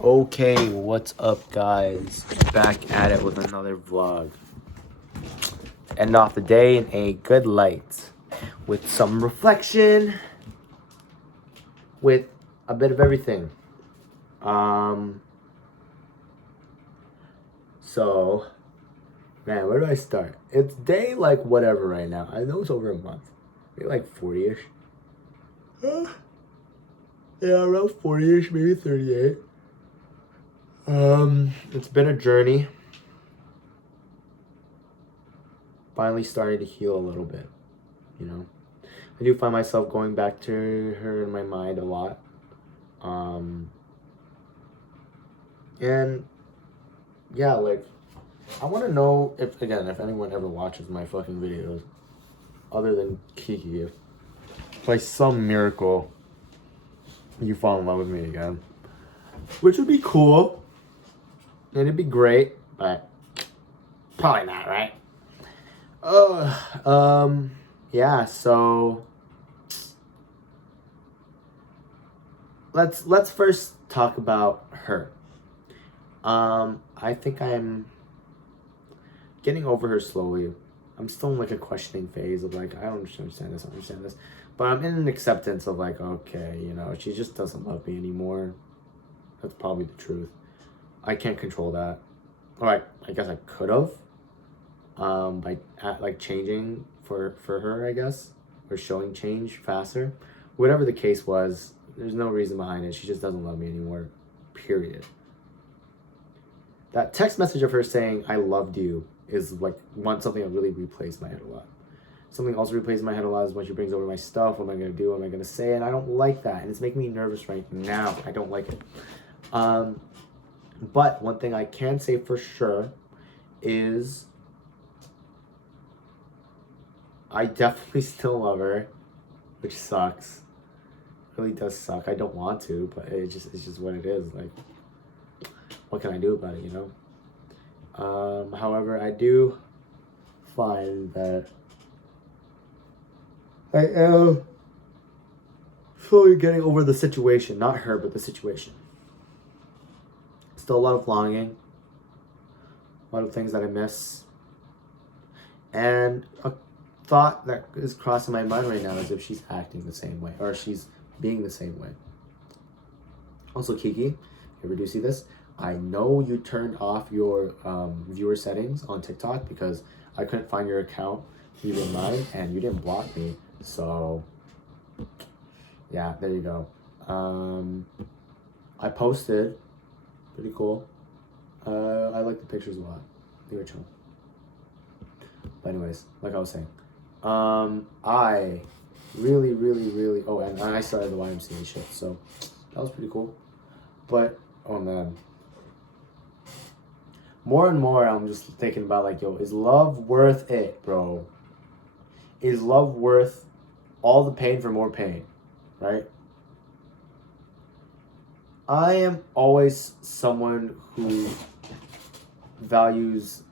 Okay, what's up, guys? Back at it with another vlog. End off the day in a good light with some reflection, with a bit of everything. So, man, where do I start? It's day like whatever right now. I know it's over a month. Maybe like 40-ish. Yeah, around 40-ish, maybe 38. It's been a journey. Finally starting to heal a little bit, you know. I do find myself going back to her in my mind a lot. And yeah, like, I want to know if anyone ever watches my fucking videos, other than Kiki, if by some miracle you fall in love with me again, which would be cool, and it'd be great, but probably not, right? Yeah. So let's first talk about her. I think I'm getting over her slowly. I'm still in like a questioning phase of like, I don't understand this. But I'm in an acceptance of like, okay, she just doesn't love me anymore. That's probably the truth. I can't control that. Or I guess I could have. By like changing for her, I guess. Or showing change faster. Whatever the case was, there's no reason behind it. She just doesn't love me anymore. Period. That text message of her saying I loved you is like something that really replays my head a lot. Something also replays my head a lot is when she brings over my stuff. What am I gonna do? What am I gonna say? And I don't like that, and it's making me nervous right now. I don't like it. But one thing I can say for sure is I definitely still love her, which sucks. It really does suck. I don't want to, but it's just what it is. Like, what can I do about it, However, I do find that I am slowly getting over the situation. Not her, but the situation. Still a lot of longing. A lot of things that I miss. And a thought that is crossing my mind right now is if she's acting the same way. Or she's being the same way. Also, Kiki, if you ever do see this, I know you turned off your viewer settings on TikTok because I couldn't find your account. You didn't mind, and you didn't block me. So, yeah, there you go. I posted. Pretty cool. I like the pictures a lot. They were chill. But anyways, like I was saying, I really. Oh, and I started the YMCA shit, so that was pretty cool. But oh man. More and more, I'm just thinking about like, yo, is love worth it, bro? Is love worth all the pain for more pain, right? I am always someone who values,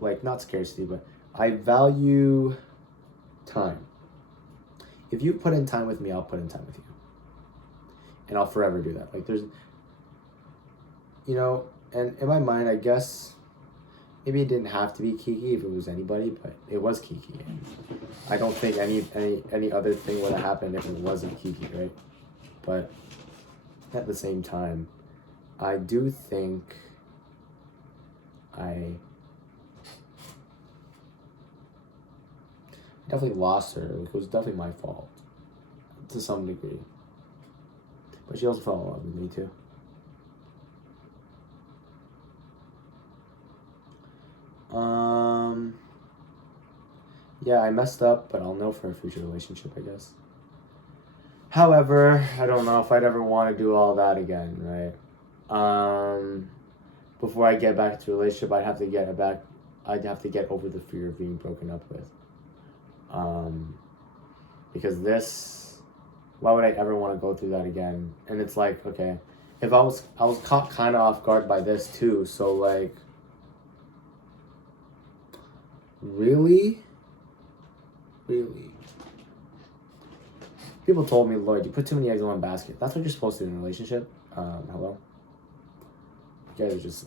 like, not scarcity, but I value time. If you put in time with me, I'll put in time with you. And I'll forever do that. Like, there's, and in my mind, I guess maybe it didn't have to be Kiki if it was anybody, but it was Kiki. And I don't think any other thing would have happened if it wasn't Kiki, right? But at the same time, I do think I definitely lost her. Like, it was definitely my fault to some degree. But she also fell in love with me too. Yeah, I messed up, but I'll know for a future relationship, I guess. However, I don't know if I'd ever want to do all that again, right? Before I get back to a relationship, I'd have to get over the fear of being broken up with. Because why would I ever want to go through that again? And it's like, okay, if I was caught kind of off guard by this too, so like, really? People told me, Lloyd, you put too many eggs in one basket. That's what you're supposed to do in a relationship. Hello? You guys are just,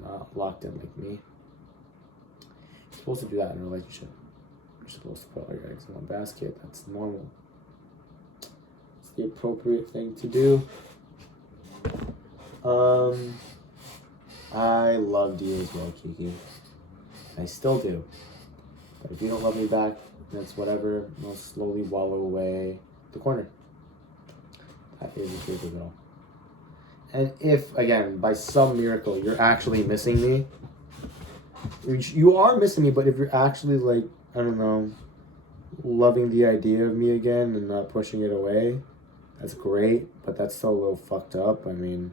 not locked in like me. You're supposed to do that in a relationship. You're supposed to put all your eggs in one basket. That's normal. It's the appropriate thing to do. I loved you as well, Kiki. I still do. But if you don't love me back, that's whatever. I'll slowly wallow away the corner. That is the truth of it all. And if, again, by some miracle, you're actually missing me, you are missing me, but if you're actually, like, I don't know, loving the idea of me again and not pushing it away, that's great, but that's still a little fucked up. I mean,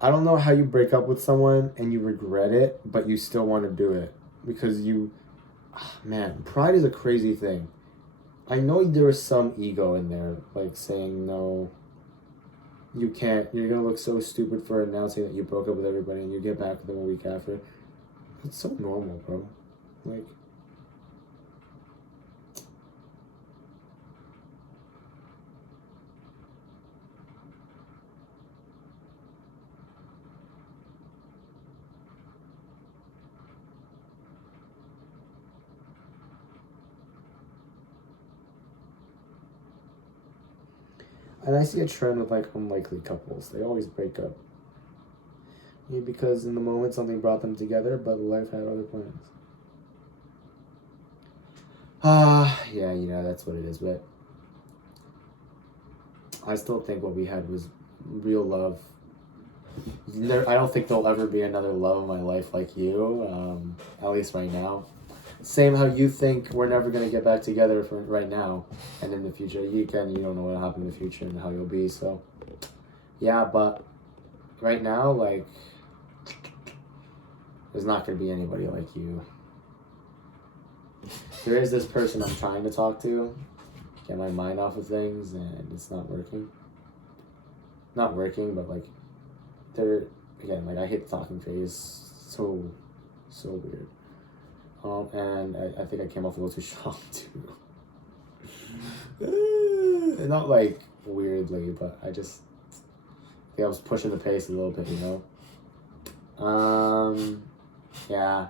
I don't know how you break up with someone and you regret it, but you still want to do it. Because man, pride is a crazy thing. I know there is some ego in there, like saying, no, you can't, you're going to look so stupid for announcing that you broke up with everybody and you get back with them a week after. That's so normal, bro. Like, and I see a trend with, like, unlikely couples. They always break up. Maybe because in the moment something brought them together, but life had other plans. Yeah, that's what it is. But I still think what we had was real love. I don't think there'll ever be another love in my life like you, at least right now. Same how you think we're never going to get back together for right now and in the future. You don't know what will happen in the future and how you'll be. So, yeah, but right now, like, there's not going to be anybody like you. There is this person I'm trying to talk to, get my mind off of things, and it's not working. Not working, but, like, I hate the talking phase. So weird. And I think I came off a little too strong, too. Not, like, weirdly, but I think I was pushing the pace a little bit, Yeah.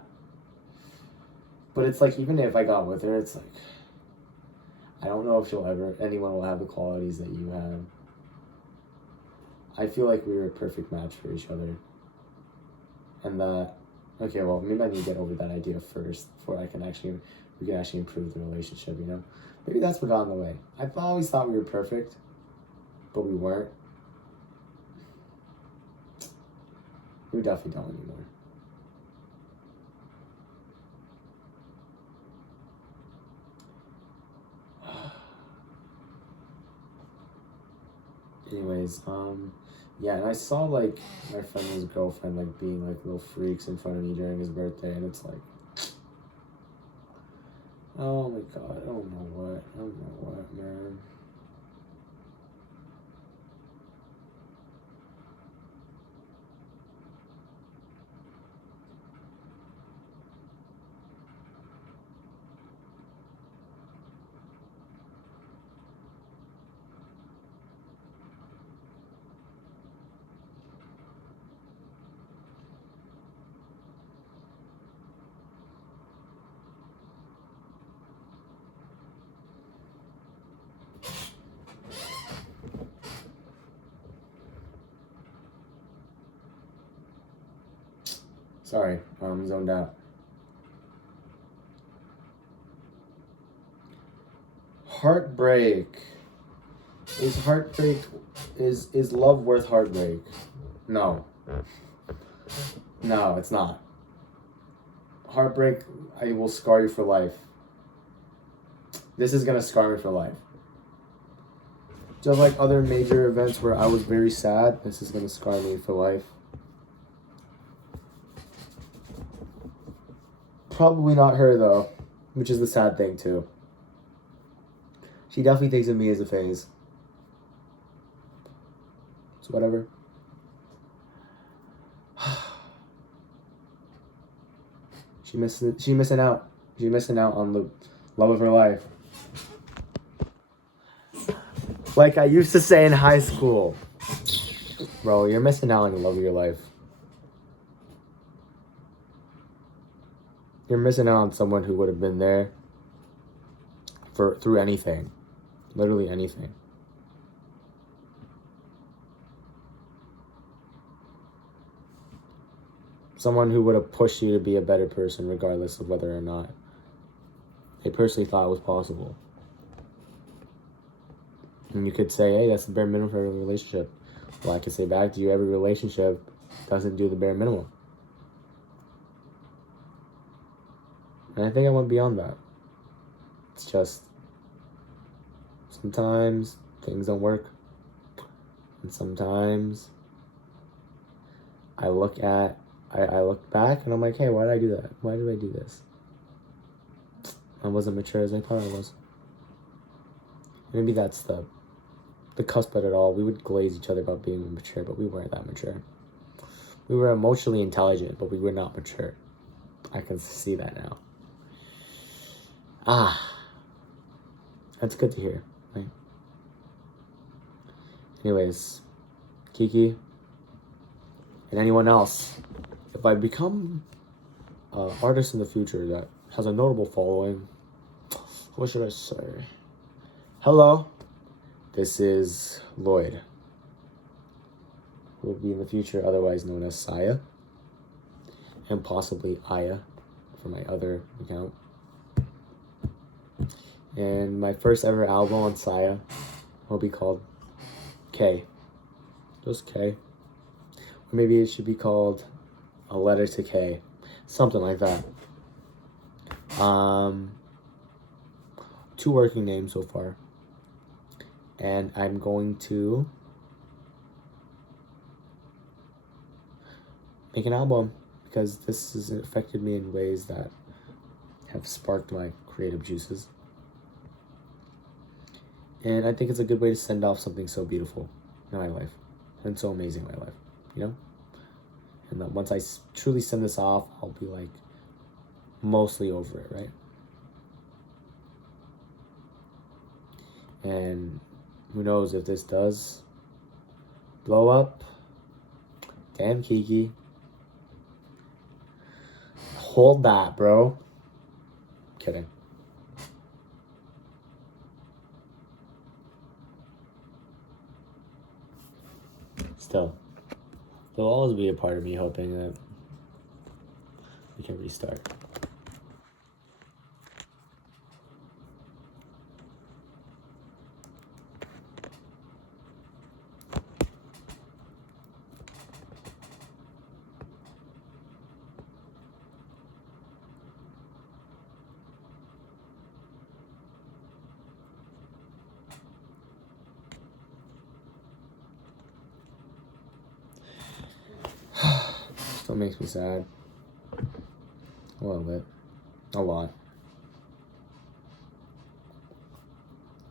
But it's like, even if I got with her, it's like, I don't know if anyone will have the qualities that you have. I feel like we were a perfect match for each other. And okay, well, maybe I need to get over that idea first before we can actually improve the relationship, Maybe that's what got in the way. I always thought we were perfect, but we weren't. We definitely don't anymore. Anyways, yeah, and I saw, like, my friend and his girlfriend, like, being, like, little freaks in front of me during his birthday, and it's like, oh my god, I don't know what, man. Sorry, I'm zoned out. Heartbreak. Is love worth heartbreak? No. No, it's not. Heartbreak, I will scar you for life. This is gonna scar me for life. Just like other major events where I was very sad, this is gonna scar me for life. Probably not her, though, which is the sad thing, too. She definitely thinks of me as a phase. So whatever. She's missing out. She's missing out on the love of her life. Like I used to say in high school, Bro, you're missing out on the love of your life. You're missing out on someone who would have been there through anything. Literally anything. Someone who would have pushed you to be a better person regardless of whether or not they personally thought it was possible. And you could say, hey, that's the bare minimum for every relationship. Well, I could say back to you, every relationship doesn't do the bare minimum. And I think I went beyond that. It's just sometimes things don't work. And sometimes I look back and I'm like, hey, why did I do that? Why did I do this? I wasn't mature as I thought I was. Maybe that's the cusp of it all. We would glaze each other about being mature, but we weren't that mature. We were emotionally intelligent, but we were not mature. I can see that now. That's good to hear, right? Anyways, Kiki, and anyone else, if I become an artist in the future that has a notable following, what should I say? Hello, this is Lloyd, who will be in the future otherwise known as Saya, and possibly Aya for my other account. And my first ever album on Saya will be called K. Just K. Or maybe it should be called A Letter to K. Something like that. 2 working names so far. And I'm going to make an album because this has affected me in ways that have sparked my creative juices. And I think it's a good way to send off something so beautiful in my life and so amazing in my life, you know? And that once I truly send this off, I'll be like mostly over it, right? And who knows if this does blow up? Damn, Kiki. Hold that, bro. Kidding. Still, there'll always be a part of me hoping that we can restart. Still makes me sad. A little bit. A lot.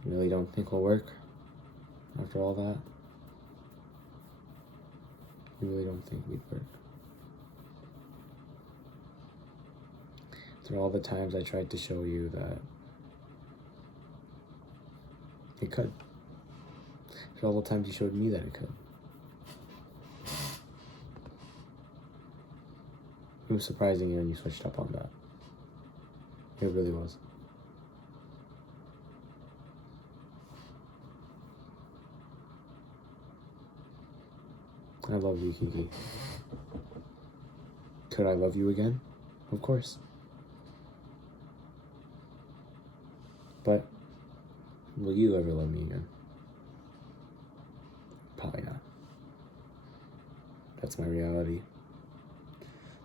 You really don't think it'll work after all that? You really don't think we'd work? Through all the times I tried to show you that it could. Through all the times you showed me that it could. It was surprising you when you switched up on that. It really was. I love you, Kiki. Could I love you again? Of course. But will you ever love me again? Probably not. That's my reality.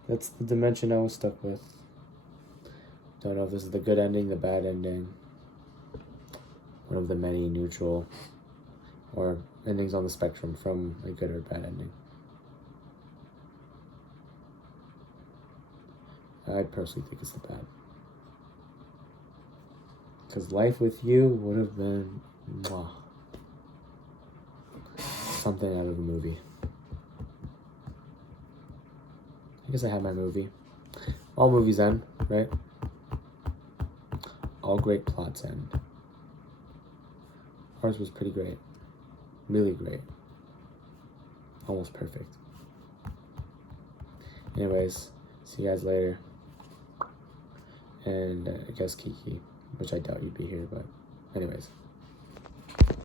That's the dimension I was stuck with. Don't know if this is the good ending, the bad ending, one of the many neutral or endings on the spectrum from a good or bad ending. I personally think it's the bad. Because life with you would have been something out of a movie. I guess I had my movie. All movies end, right? All great plots end. Ours was pretty great. Really great. almost perfect. Anyways, see you guys later. And I guess Kiki, which I doubt you'd be here, but anyways.